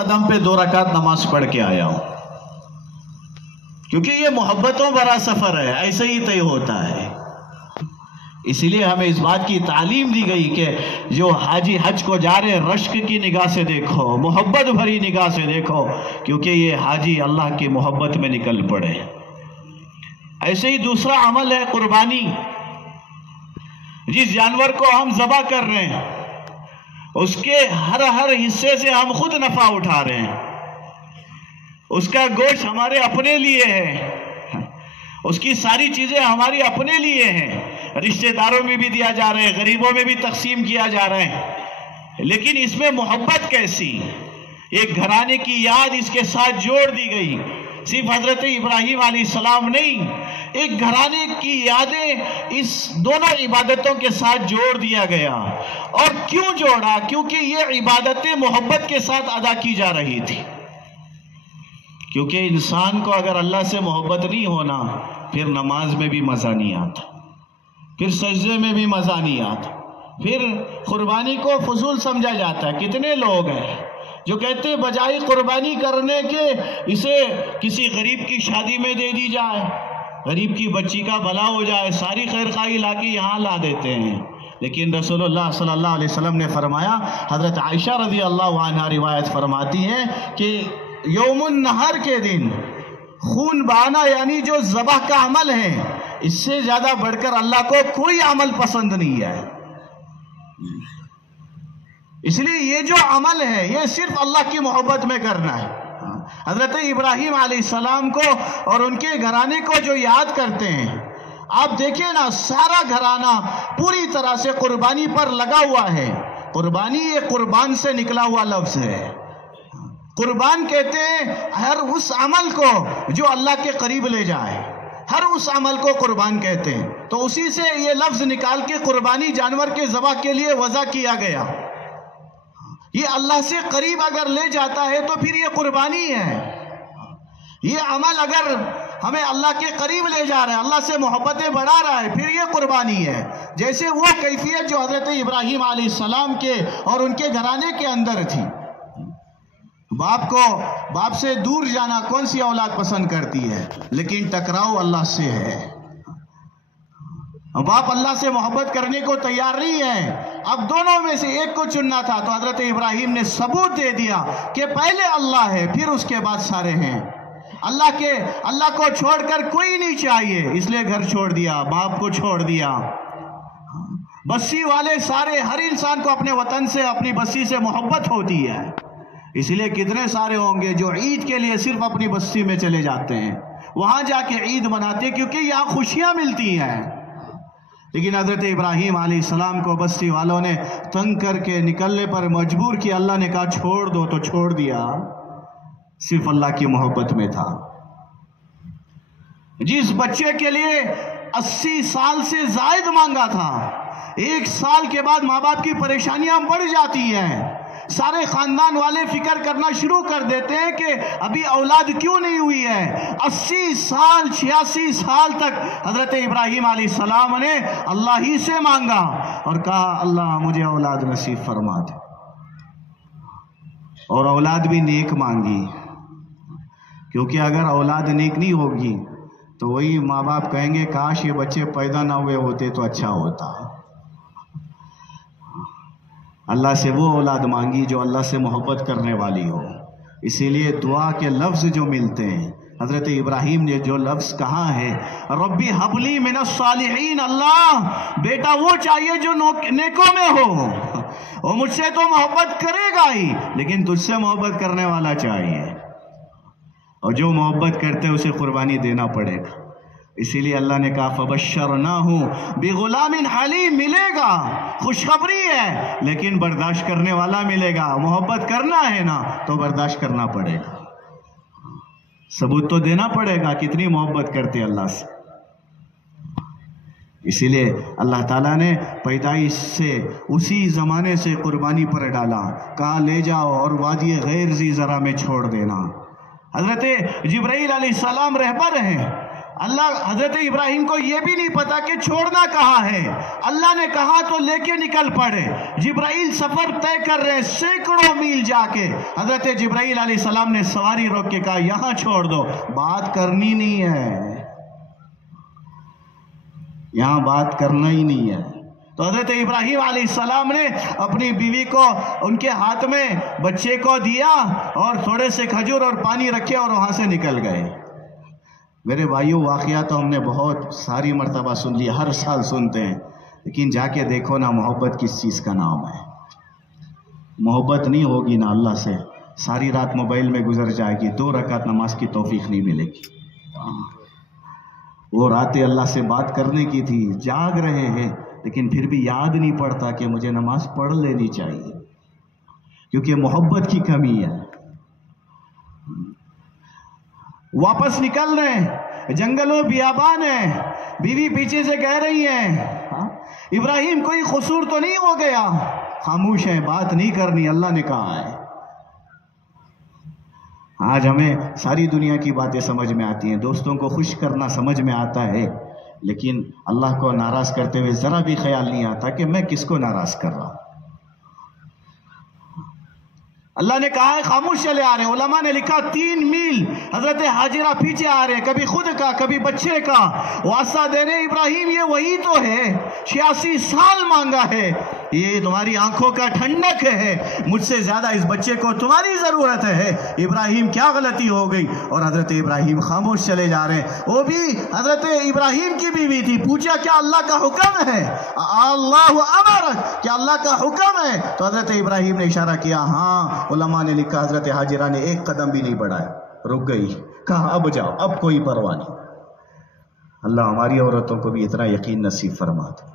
قدم پہ 2 رکعت نماز پڑھ کے آیا ہوں، کیونکہ یہ محبتوں بھرا سفر ہے، ایسے ہی طے ہوتا ہے۔ اسی لیے ہمیں اس بات کی تعلیم دی گئی کہ جو حاجی حج کو جا رہے رشک کی نگاہ سے دیکھو، محبت بھری نگاہ سے دیکھو، کیونکہ یہ حاجی اللہ کی محبت میں نکل پڑے۔ ایسے ہی دوسرا عمل ہے قربانی۔ جس جانور کو ہم ذبح کر رہے ہیں اس کے ہر حصے سے ہم خود نفع اٹھا رہے ہیں۔ اس کا گوشت ہمارے اپنے لیے ہے، اس کی ساری چیزیں ہماری اپنے لیے ہیں، رشتہ داروں میں بھی دیا جا رہا ہے، غریبوں میں بھی تقسیم کیا جا رہا ہے، لیکن اس میں محبت کیسی؟ ایک گھرانے کی یاد اس کے ساتھ جوڑ دی گئی۔ صرف حضرت ابراہیم علیہ السلام نہیں، ایک گھرانے کی یادیں اس دونوں عبادتوں کے ساتھ جوڑ دیا گیا۔ اور کیوں جوڑا؟ کیونکہ یہ عبادتیں محبت کے ساتھ ادا کی جا رہی تھی۔ کیونکہ انسان کو اگر اللہ سے محبت نہیں ہونا، پھر نماز میں بھی مزہ نہیں آتا، پھر سجدے میں بھی مزہ نہیں آتا، پھر قربانی کو فضول سمجھا جاتا ہے۔ کتنے لوگ ہیں جو کہتے ہیں بجائے قربانی کرنے کے اسے کسی غریب کی شادی میں دے دی جائے، غریب کی بچی کا بھلا ہو جائے، ساری خیر خواہی لا کے یہاں لا دیتے ہیں۔ لیکن رسول اللہ صلی اللہ علیہ وسلم نے فرمایا، حضرت عائشہ رضی اللہ عنہا روایت فرماتی ہیں کہ یوم النحر کے دن خون بہانا یعنی جو ذبح کا عمل ہے، اس سے زیادہ بڑھ کر اللہ کو کوئی عمل پسند نہیں ہے۔ اس لیے یہ جو عمل ہے یہ صرف اللہ کی محبت میں کرنا ہے۔ حضرت ابراہیم علیہ السلام کو اور ان کے گھرانے کو جو یاد کرتے ہیں، آپ دیکھیں نا، سارا گھرانہ پوری طرح سے قربانی پر لگا ہوا ہے۔ قربانی یہ قربان سے نکلا ہوا لفظ ہے۔ قربان کہتے ہیں ہر اس عمل کو جو اللہ کے قریب لے جائے، ہر اس عمل کو قربان کہتے ہیں۔ تو اسی سے یہ لفظ نکال کے قربانی جانور کے ذبح کے لیے وضع کیا گیا۔ یہ اللہ سے قریب اگر لے جاتا ہے تو پھر یہ قربانی ہے۔ یہ عمل اگر ہمیں اللہ کے قریب لے جا رہا ہے، اللہ سے محبتیں بڑھا رہا ہے، پھر یہ قربانی ہے۔ جیسے وہ کیفیت جو حضرت ابراہیم علیہ السلام کے اور ان کے گھرانے کے اندر تھی۔ باپ سے دور جانا کون سی اولاد پسند کرتی ہے؟ لیکن ٹکراؤ اللہ سے ہے۔ باپ اللہ سے محبت کرنے کو تیار نہیں ہے، اب دونوں میں سے ایک کو چننا تھا، تو حضرت ابراہیم نے ثبوت دے دیا کہ پہلے اللہ ہے، پھر اس کے بعد سارے ہیں۔ اللہ کو چھوڑ کر کوئی نہیں چاہیے، اس لیے گھر چھوڑ دیا، باپ کو چھوڑ دیا۔ بستی والے سارے، ہر انسان کو اپنے وطن سے، اپنی بستی سے محبت ہوتی ہے۔ اس لیے کتنے سارے ہوں گے جو عید کے لیے صرف اپنی بستی میں چلے جاتے ہیں، وہاں جا کے عید مناتے ہیں کیونکہ یہاں خوشیاں ملتی ہیں۔ لیکن حضرت ابراہیم علیہ السلام کو بستی والوں نے تنگ کر کے نکلنے پر مجبور کیا، اللہ نے کہا چھوڑ دو تو چھوڑ دیا، صرف اللہ کی محبت میں تھا۔ جس بچے کے لیے 80 سال سے زائد مانگا تھا، 1 سال کے بعد ماں باپ کی پریشانیاں بڑھ جاتی ہیں، سارے خاندان والے فکر کرنا شروع کر دیتے ہیں کہ ابھی اولاد کیوں نہیں ہوئی ہے۔ 80 سال 86 سال تک حضرت ابراہیم علیہ السلام نے اللہ ہی سے مانگا اور کہا اللہ مجھے اولاد نصیب فرما دے، اور اولاد بھی نیک مانگی، کیونکہ اگر اولاد نیک نہیں ہوگی تو وہی ماں باپ کہیں گے کاش یہ بچے پیدا نہ ہوئے ہوتے تو اچھا ہوتا۔ اللہ سے وہ اولاد مانگی جو اللہ سے محبت کرنے والی ہو۔ اسی لیے دعا کے لفظ جو ملتے ہیں، حضرت ابراہیم نے جو لفظ کہا ہے ربی حبلی من الصالحین، اللہ بیٹا وہ چاہیے جو نیکوں میں ہو، وہ مجھ سے تو محبت کرے گا ہی لیکن تجھ سے محبت کرنے والا چاہیے، اور جو محبت کرتے اسے قربانی دینا پڑے گا۔ اسی لیے اللہ نے کہا فبشرناہ بغلام حلیم، ملے گا، خوشخبری ہے، لیکن برداشت کرنے والا ملے گا۔ محبت کرنا ہے نا تو برداشت کرنا پڑے گا، ثبوت تو دینا پڑے گا کتنی محبت کرتے اللہ سے۔ اسی لیے اللہ تعالیٰ نے پیدائش سے اسی زمانے سے قربانی پر ڈالا، کہا لے جاؤ اور وادی غیر ذی زرع میں چھوڑ دینا۔ حضرت جبرائیل علیہ السلام رہبر ہیں، اللہ حضرت ابراہیم کو یہ بھی نہیں پتا کہ چھوڑنا کہاں ہے. اللہ نے کہا تو لے کے نکل پڑے. جبرائیل سفر طے کر رہے سینکڑوں میل جا کے. حضرت جبرائیل علیہ السلام نے سواری روک کے کہا یہاں چھوڑ دو, بات کرنی نہیں ہے, یہاں بات کرنا ہی نہیں ہے. تو حضرت ابراہیم علیہ السلام نے اپنی بیوی کو ان کے ہاتھ میں بچے کو دیا اور تھوڑے سے کھجور اور پانی رکھے اور وہاں سے نکل گئے. میرے بھائیوں, واقعہ تو ہم نے بہت ساری مرتبہ سن لی, ہر سال سنتے ہیں, لیکن جا کے دیکھو نا محبت کس چیز کا نام ہے. محبت نہیں ہوگی نا اللہ سے, ساری رات موبائل میں گزر جائے گی, 2 رکعت نماز کی توفیق نہیں ملے گی. وہ راتیں اللہ سے بات کرنے کی تھی, جاگ رہے ہیں لیکن پھر بھی یاد نہیں پڑتا کہ مجھے نماز پڑھ لینی چاہیے, کیونکہ محبت کی کمی ہے. واپس نکل رہے ہیں, جنگلوں بیابان ہے, بیوی پیچھے سے کہہ رہی ہے ابراہیم کوئی قصور تو نہیں ہو گیا؟ خاموش ہے, بات نہیں کرنی, اللہ نے کہا ہے. آج ہمیں ساری دنیا کی باتیں سمجھ میں آتی ہیں, دوستوں کو خوش کرنا سمجھ میں آتا ہے, لیکن اللہ کو ناراض کرتے ہوئے ذرا بھی خیال نہیں آتا کہ میں کس کو ناراض کر رہا ہوں. اللہ نے کہا ہے خاموش چلے آ رہے ہیں. علماء نے لکھا 3 میل حضرت حاجرہ پیچھے آ رہے ہیں, کبھی خود کا کبھی بچے کا واسطہ دے رہے. ابراہیم یہ وہی تو ہے, 86 سال مانگا ہے, یہ تمہاری آنکھوں کا ٹھنڈک ہے, مجھ سے زیادہ اس بچے کو تمہاری ضرورت ہے. ابراہیم کیا غلطی ہو گئی؟ اور حضرت ابراہیم خاموش چلے جا رہے ہیں. وہ بھی حضرت ابراہیم کی بیوی تھی, پوچھا کیا اللہ کا حکم ہے؟ اللہ امرک, کیا اللہ کا حکم ہے؟ تو حضرت ابراہیم نے اشارہ کیا ہاں. علماء نے لکھا حضرت حاجرہ نے 1 قدم بھی نہیں بڑھایا, رک گئی, کہا اب جاؤ, اب کوئی پرواہ نہیں. اللہ ہماری عورتوں کو بھی اتنا یقین نصیب فرما دے.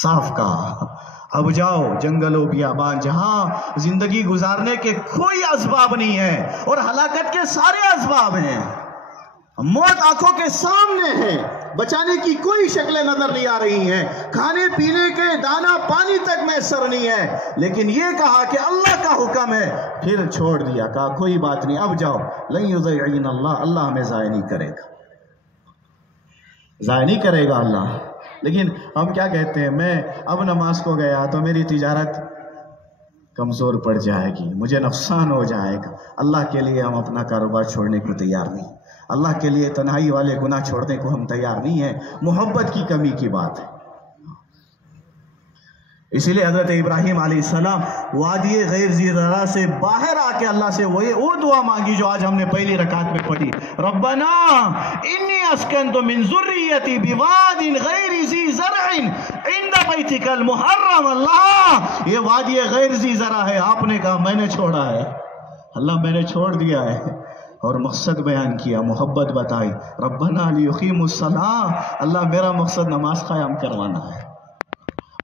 صاف کہا اب جاؤ, جنگلوں بیابان جہاں زندگی گزارنے کے کوئی اسباب نہیں ہے اور ہلاکت کے سارے اسباب ہیں, موت آنکھوں کے سامنے ہے, بچانے کی کوئی شکلیں نظر نہیں آ رہی ہیں, کھانے پینے کے دانا پانی تک میسر نہیں ہے, لیکن یہ کہا کہ اللہ کا حکم ہے, پھر چھوڑ دیا, کہا کوئی بات نہیں, اب جاؤ. لن یضیعن اللہ, اللہ ہمیں ضائع نہیں کرے گا, ضائع نہیں کرے گا اللہ. لیکن ہم کیا کہتے ہیں, میں اب نماز کو گیا تو میری تجارت کمزور پڑ جائے گی, مجھے نقصان ہو جائے گا. اللہ کے لیے ہم اپنا کاروبار چھوڑنے کو تیار نہیں, اللہ کے لیے تنہائی والے گناہ چھوڑنے کو ہم تیار نہیں ہیں. محبت کی کمی کی بات ہے. اسی لیے حضرت ابراہیم علیہ السلام وادی غیر ذی زرع سے باہر آ کے اللہ سے وہ دعا مانگی جو آج ہم نے پہلی رکعت میں پڑھی, ربنا انی اسکنت من ذریتی بواد غیر ذی زرع عند بیتک المحرم. اللہ یہ وادی غیر ذی زرع ہے, آپ نے کہا میں نے چھوڑا ہے, اللہ میں نے چھوڑ دیا ہے, اور مقصد بیان کیا, محبت بتائی. ربنا لیقیموا الصلاۃ, اللہ میرا مقصد نماز قائم کروانا ہے,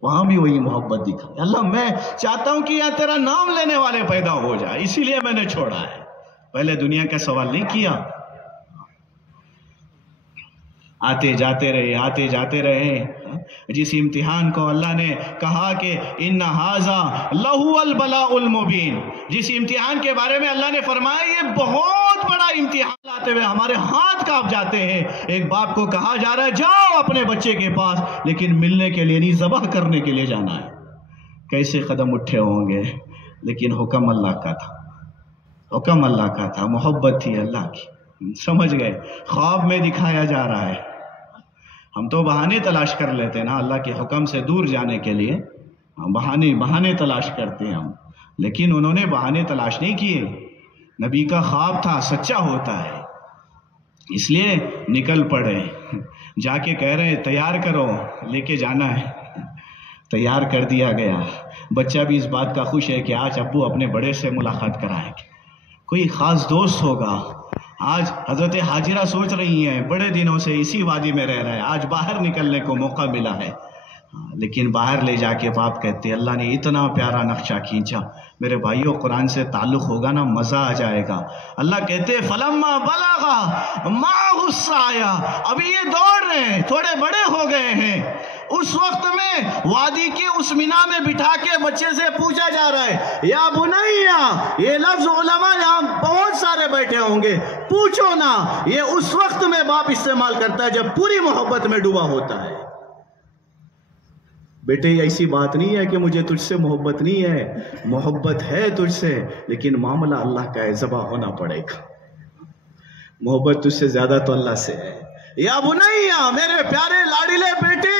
وہاں بھی وہی محبت دکھا. اللہ میں چاہتا ہوں کہ یہاں تیرا نام لینے والے پیدا ہو جائے, اسی لیے میں نے چھوڑا ہے, پہلے دنیا کا سوال نہیں کیا. آتے جاتے رہے. جس امتحان کو اللہ نے کہا کہ ان ھذا لہو البلاء المبین, جس امتحان کے بارے میں اللہ نے فرمایا یہ بہت بڑا امتحان, لاتے ہوئے ہمارے ہاتھ کانپ جاتے ہیں. ایک باپ کو کہا جا رہا ہے جاؤ اپنے بچے کے پاس, لیکن ملنے کے لیے نہیں, ذبح کرنے کے لیے جانا ہے. کیسے قدم اٹھے ہوں گے, لیکن حکم اللہ کا تھا, حکم اللہ کا تھا, محبت تھی اللہ کی. سمجھ گئے, خواب میں دکھایا جا رہا ہے. ہم تو بہانے تلاش کر لیتے نا اللہ کے حکم سے دور جانے کے لیے, بہانے تلاش کرتے ہیں ہم, لیکن انہوں نے بہانے تلاش نہیں کیے. نبی کا خواب تھا, سچا ہوتا ہے, اس لیے نکل پڑے. جا کے کہہ رہے ہیں تیار کرو, لے کے جانا ہے. تیار کر دیا گیا. بچہ بھی اس بات کا خوش ہے کہ آج ابو اپنے بڑے سے ملاقات کرائیں گے, کوئی خاص دوست ہوگا. آج حضرت حاجرہ سوچ رہی ہیں بڑے دنوں سے اسی وادی میں رہ رہے ہیں, آج باہر نکلنے کو موقع ملا ہے. لیکن باہر لے جا کے باپ کہتے اللہ نے اتنا پیارا نقشہ کھینچا. میرے بھائیوں قرآن سے تعلق ہوگا نا مزہ آ جائے گا. اللہ کہتے فلما بلغا معہ السعی, ابھی یہ دوڑ رہے ہیں, تھوڑے بڑے ہو گئے ہیں. اس وقت میں وادی کی اس مینا میں بٹھا کے بچے سے پوچھا جا رہا ہے یا بنیا, یہ لفظ علماء یہاں بہت سارے بیٹھے ہوں گے. پوچھو نا، یہ اس وقت میں باپ استعمال کرتا ہے جب پوری محبت میں ڈوبا ہوتا ہے. بیٹے ایسی بات نہیں ہے کہ مجھے تجھ سے محبت نہیں ہے، محبت ہے تجھ سے، لیکن معاملہ اللہ کا ہے، ذبح ہونا پڑے گا. محبت تجھ سے زیادہ تو اللہ سے ہے. یا بنیا، میرے پیارے لاڈلے بیٹے،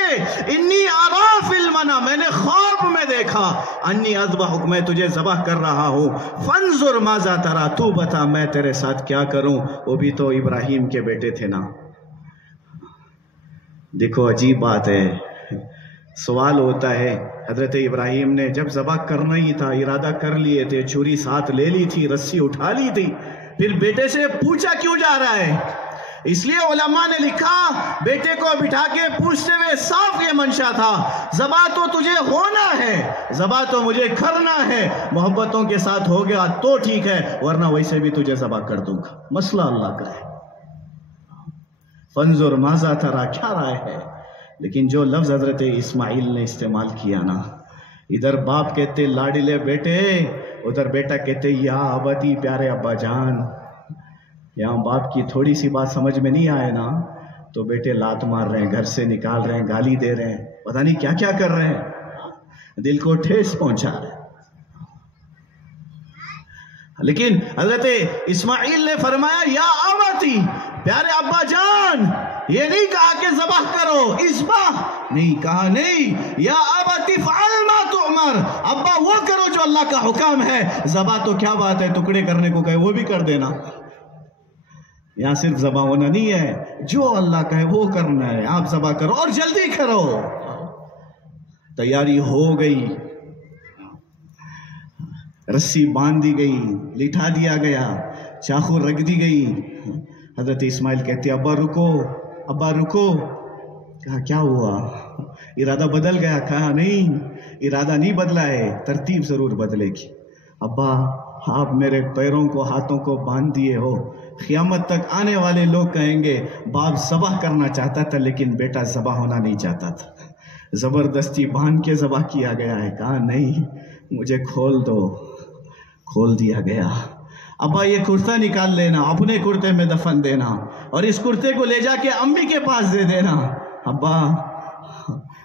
انی ارا فی المنام، میں نے خواب میں دیکھا، انی اذبحک، میں تجھے ذبح کر رہا ہوں، فانظر ماذا ترا، تو بتا میں تیرے ساتھ کیا کروں. وہ بھی تو ابراہیم کے بیٹے تھے نا. دیکھو عجیب بات ہے، سوال ہوتا ہے، حضرت ابراہیم نے جب ذبح کرنا ہی تھا، ارادہ کر لیے تھے، چھری ساتھ لے لی تھی، رسی اٹھا لی تھی، پھر بیٹے سے پوچھا کیوں جا رہا ہے؟ اس لیے علماء نے لکھا، بیٹے کو بٹھا کے پوچھتے ہوئے صاف یہ منشا تھا، ذبح تو تجھے ہونا ہے، ذبح تو مجھے کرنا ہے، محبتوں کے ساتھ ہو گیا تو ٹھیک ہے، ورنہ ویسے بھی تجھے ذبح کر دوں گا. مسئلہ اللہ کا ہے. فانظر ماذا ترا، کیا رائے ہے؟ لیکن جو لفظ حضرت اسماعیل نے استعمال کیا نا، ادھر باپ کہتے لاڈلے بیٹے، ادھر بیٹا کہتے یا ابتی، پیارے ابا جان. یہاں باپ کی تھوڑی سی بات سمجھ میں نہیں آئے نا تو بیٹے لات مار رہے ہیں، گھر سے نکال رہے ہیں، گالی دے رہے ہیں، پتہ نہیں کیا کیا کر رہے ہیں، دل کو ٹھیس پہنچا رہے ہیں. لیکن حضرت اسماعیل نے فرمایا یا ابتی، پیارے ابا جان، یہ نہیں کہا کہ ذبح کرو، اذبح نہیں کہا، نہیں، یا ابتی فعل ما تؤمر، ابا وہ کرو جو اللہ کا حکم ہے. ذبح تو کیا بات ہے، ٹکڑے کرنے کو کہے وہ بھی کر دینا. یہاں صرف ذبح ہونا نہیں ہے، جو اللہ کہے وہ کرنا ہے. آپ ذبح کرو اور جلدی کرو. تیاری ہو گئی، رسی باندھ دی گئی، لٹھا دیا گیا، چاقو رکھ دی گئی. حضرت اسماعیل کہتے ابا رکو، ابا رکو. کہا کیا ہوا؟ ارادہ بدل گیا؟ کہا نہیں، ارادہ نہیں بدلا ہے، ترتیب ضرور بدلے گی. ابا آپ میرے پیروں کو ہاتھوں کو باندھ دیے ہو، قیامت تک آنے والے لوگ کہیں گے باپ ذبح کرنا چاہتا تھا لیکن بیٹا ذبح ہونا نہیں چاہتا تھا، زبردستی باندھ کے ذبح کیا گیا ہے. کہا نہیں، مجھے کھول دو. کھول دیا گیا. ابا یہ کرتا نکال لینا، اپنے کرتے میں دفن دینا، اور اس کرتے کو لے جا کے امی کے پاس دے دینا. ابا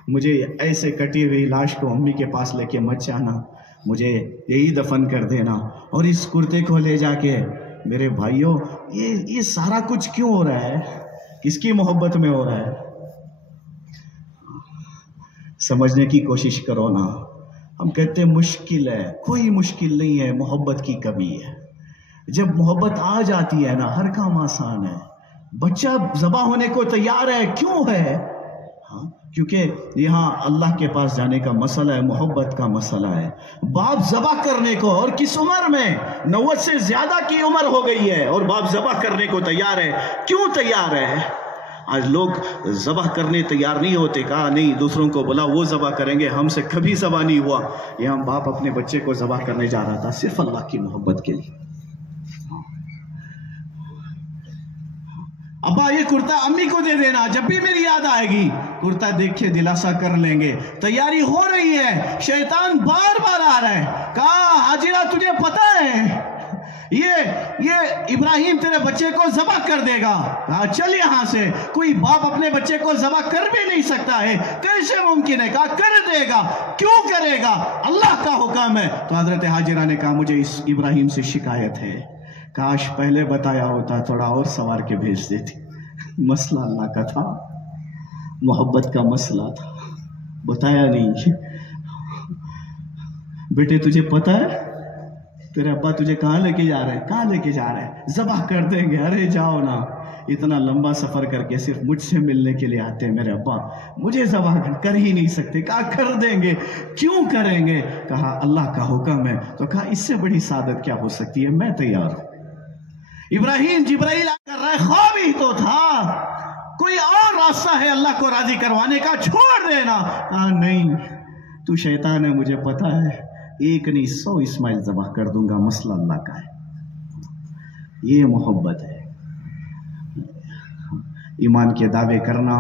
مجھے ایسے کٹی ہوئی لاش کو امی کے پاس لے کے مت جانا، مجھے یہی دفن کر دینا. اور اس کرتے کو لے جا کے، میرے بھائیوں یہ سارا کچھ کیوں ہو رہا ہے؟ کس کی محبت میں ہو رہا ہے؟ سمجھنے کی کوشش کرو نا. ہم کہتے ہیں مشکل ہے، کوئی مشکل نہیں ہے، محبت کی کمی ہے. جب محبت آ جاتی ہے نا ہر کام آسان ہے. بچہ ذبح ہونے کو تیار ہے، کیوں ہے؟ کیونکہ یہاں اللہ کے پاس جانے کا مسئلہ ہے، محبت کا مسئلہ ہے. باپ ذبح کرنے کو، اور کس عمر میں؟ 90 سے زیادہ کی عمر ہو گئی ہے اور باپ ذبح کرنے کو تیار ہے. کیوں تیار ہے؟ آج لوگ ذبح کرنے تیار نہیں ہوتے. کہا نہیں، دوسروں کو بلا، وہ ذبح کریں گے، ہم سے کبھی ذبح نہیں ہوا. یہاں باپ اپنے بچے کو ذبح کرنے جا رہا تھا صرف اللہ کی محبت کے لیے. ابا یہ کرتا امی کو دے دینا، جب بھی میری یاد آئے گی کرتا دیکھ کے دلاسا کر لیں گے. تیاری ہو رہی ہے، شیطان بار بار آ رہا ہے. کہا حاجرہ تجھے پتا ہے یہ ابراہیم تیرے بچے کو ذبح کر دے گا. کہا چل یہاں سے. کوئی باپ اپنے بچے کو ذبح کر بھی نہیں سکتا ہے، کیسے ممکن ہے؟ کہا کر دے گا. کیوں کرے گا؟ اللہ کا حکم ہے. تو حضرت حاجرہ نے کہا مجھے اس ابراہیم سے شکایت ہے، کاش پہلے بتایا ہوتا، تھوڑا اور سوار کے بھیج دیتی. مسئلہ اللہ کا تھا، محبت کا مسئلہ تھا، بتایا نہیں. بیٹے تجھے پتا ہے تیرے ابا تجھے کہاں لے کے جا رہے ہیں؟ کہاں لے کے جا رہے ہیں؟ ذبح کر دیں گے. ارے جاؤ نا، اتنا لمبا سفر کر کے صرف مجھ سے ملنے کے لیے آتے ہیں میرے ابا، مجھے ذبح کر ہی نہیں سکتے. کہا کر دیں گے. کیوں کریں گے؟ کہا اللہ کا حکم ہے. تو کہا اس سے بڑی سعادت کیا ہو سکتی ہے، میں تیار ہوں. ابراہیم جبرائیل کر رہا ہے، خواب ہی تو تھا، کوئی اور راستہ ہے اللہ کو راضی کروانے کا، چھوڑ دینا. کہا نہیں، تو شیطان ہے، مجھے پتا ہے، 1 نہیں 100 اسماعیل ذبح کر دوں گا، مسئلہ اللہ کا ہے. یہ محبت ہے. ایمان کے دعوے کرنا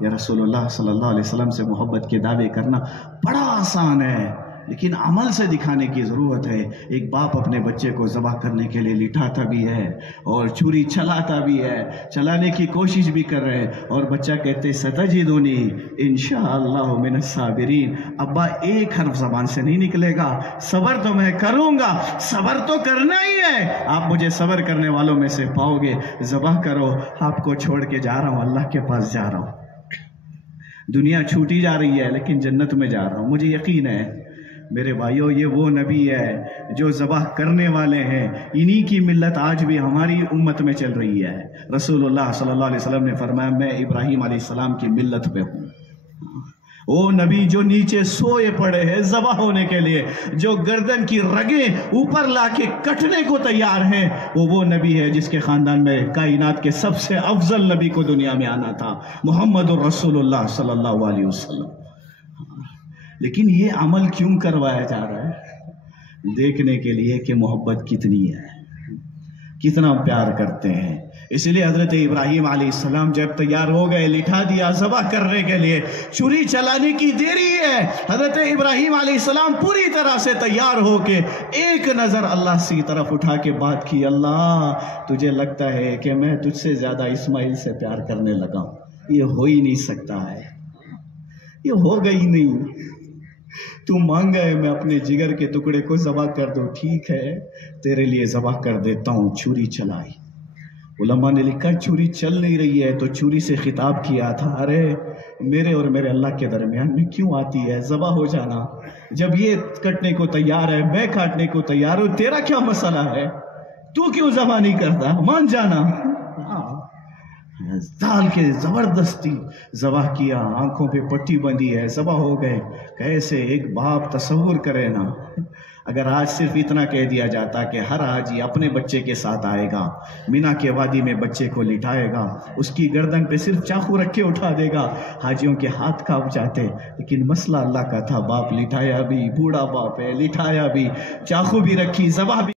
یا رسول اللہ صلی اللہ علیہ وسلم سے محبت کے دعوے کرنا بڑا آسان ہے، لیکن عمل سے دکھانے کی ضرورت ہے. ایک باپ اپنے بچے کو ذبح کرنے کے لیے لٹاتا بھی ہے اور چھری چلاتا بھی ہے, چلانے کی کوشش بھی کر رہے ہیں, اور بچہ کہتے ستجدونی انشاءاللہ من الصابرین. ابا ایک حرف زبان سے نہیں نکلے گا, صبر تو میں کروں گا. صبر تو کرنا ہی ہے, آپ مجھے صبر کرنے والوں میں سے پاؤ گے. ذبح کرو, آپ کو چھوڑ کے جا رہا ہوں, اللہ کے پاس جا رہا ہوں. دنیا چھوٹی جا رہی ہے لیکن جنت میں جا رہا ہوں. مجھے یقین ہے میرے بھائیوں, یہ وہ نبی ہے جو ذبح کرنے والے ہیں. انہی کی ملت آج بھی ہماری امت میں چل رہی ہے. رسول اللہ صلی اللہ علیہ وسلم نے فرمایا میں ابراہیم علیہ السلام کی ملت پہ ہوں. وہ نبی جو نیچے سوئے پڑے ہیں ذبح ہونے کے لیے, جو گردن کی رگیں اوپر لا کے کٹنے کو تیار ہیں, وہ نبی ہے جس کے خاندان میں کائنات کے سب سے افضل نبی کو دنیا میں آنا تھا, محمد الرسول اللہ صلی اللہ علیہ وسلم. لیکن یہ عمل کیوں کروایا جا رہا ہے؟ دیکھنے کے لیے کہ محبت کتنی ہے, کتنا پیار کرتے ہیں. اس لیے حضرت ابراہیم علیہ السلام جب تیار ہو گئے, لٹھا دیا ذبح کرنے کے لیے, چھری چلانے کی دیری ہے. حضرت ابراہیم علیہ السلام پوری طرح سے تیار ہو کے ایک نظر اللہ کی طرف اٹھا کے بات کی, اللہ تجھے لگتا ہے کہ میں تجھ سے زیادہ اسماعیل سے پیار کرنے لگا ہوں؟ یہ ہو ہی نہیں سکتا ہے, یہ ہوگا ہی نہیں. تو مانگا ہے میں اپنے جگر کے ٹکڑے کو ذبح کر دوں, ٹھیک ہے تیرے لیے ذبح کر دیتا ہوں. چھری چلائی. علماء نے لکھا چھری چل نہیں رہی ہے تو چھری سے خطاب کیا تھا, ارے میرے اور میرے اللہ کے درمیان میں کیوں آتی ہے, ذبح ہو جانا. جب یہ کٹنے کو تیار ہے, میں کاٹنے کو تیار ہوں, تیرا کیا مسئلہ ہے, تو کیوں ذبح نہیں کرتا, مان جانا. ڈال کے زبردستی ذبح کیا, آنکھوں پہ پٹی بندھی ہے, ذبح ہو گئے. کیسے ایک باپ تصور کرے نا, اگر آج صرف اتنا کہہ دیا جاتا کہ ہر حاجی اپنے بچے کے ساتھ آئے گا, مینا کے وادی میں بچے کو لٹائے گا, اس کی گردن پہ صرف چاقو رکھ کے اٹھا دے گا, حاجیوں کے ہاتھ کانپ جاتے. لیکن مسئلہ اللہ کا تھا, باپ لٹایا بھی, بوڑھا باپ ہے, لٹایا بھی, چاقو بھی رکھی, ذبح بھی